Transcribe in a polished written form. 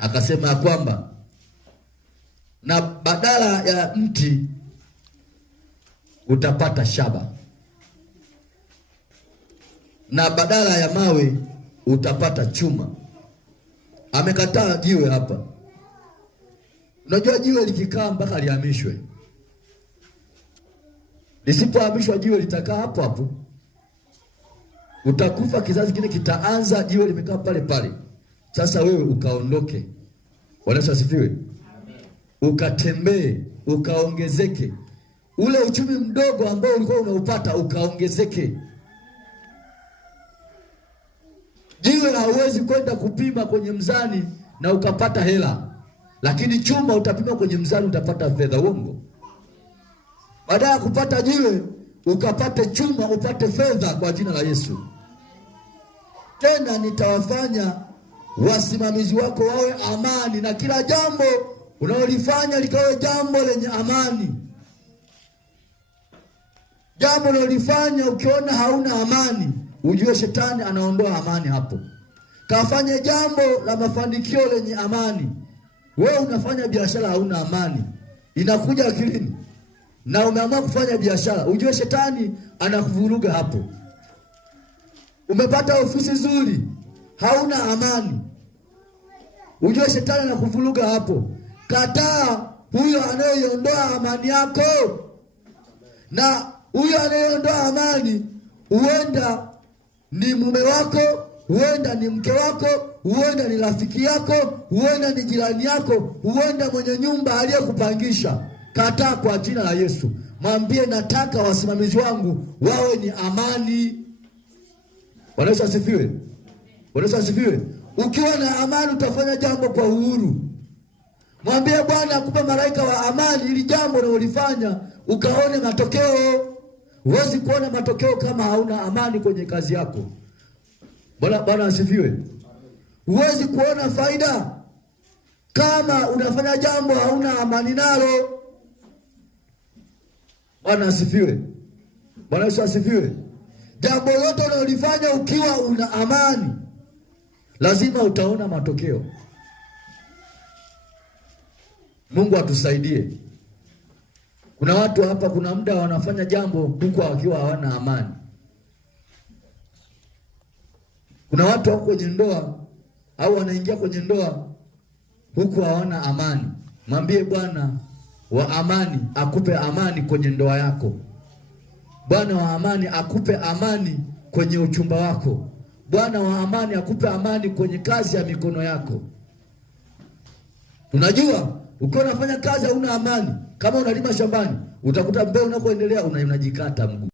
akasema ya kwamba na badala ya mti utapata shaba, na badala ya mawe utapata chuma. Amekataa jiwe hapa. Unajua jiwe likikaa mpaka lihamishwe. Lisipohamishwa jiwe litakaa hapo hapo. Utakufa, kizazi kingine kitaanza, jiwe limekaa pale pale. Sasa wewe ukaondoke. Bwana asifiwe. Amen. Ukatembee, ukaongezeke. Ule uchumi mdogo ambao ulikuwa unaupata ukaongezeke. Jiwe hauwezi kwenda kupima kwenye mzani na ukapata hela. Lakini chuma utapima kwenye mzani utapata fedha. Uongo? Baada ya kupata jiwe ukapate chuma, upate fedha kwa jina la Yesu. Tena nitawafanya wasimamizi wako wawe amani, na kila jambo unalolifanya likawe jambo lenye amani. Jambo unalolifanya ukiona hauna amani, ujue shetani anaondoa amani hapo. Kafanye jambo la mafanikio lenye amani. Wewe unafanya biashara hauna amani, inakuja akilini na umeamua kufanya biashara, ujue shetani anakuvuruga hapo. Umepata ofisi nzuri, hauna amani, ujue shetani anakuvuruga hapo. Kataa huyo anayeondoa amani yako. Na huyo anayeondoa amani huenda ni mume wako, huenda ni mke wako, huenda ni rafiki yako, huenda ni jirani yako, huenda mwenye nyumba aliyekupangisha. Kataa kwa jina la Yesu. Mwambie, nataka wasimamizi wangu wawe ni amani. Bwana Yesu asifiwe. Bwana Yesu asifiwe. Ukiwa na amani utafanya jambo kwa uhuru. Mwambie Bwana akupe malaika wa amani ili jambo unalofanya ukaone matokeo. Huwezi kuona matokeo kama hauna amani kwenye kazi yako. Bwana asifiwe. Huwezi kuona faida kama unafanya jambo hauna amani nalo. Bwana asifiwe. Bwana Yesu asifiwe. Jambo lote unalofanya ukiwa una amani, lazima utaona matokeo. Mungu atusaidie. Kuna watu hapa, kuna muda wanafanya jambo huku wakiwa hawana amani. Kuna watu wako kwenye ndoa au wanaingia kwenye ndoa huku hawana amani. Mwambie Bwana wa amani akupe amani kwenye ndoa yako. Bwana wa amani akupe amani kwenye uchumba wako. Bwana wa amani akupe amani kwenye kazi ya mikono yako. Unajua, ukiwa unafanya kazi hauna amani, kama unalima shambani, utakuta mbeo unakoendelea unajikata mguu.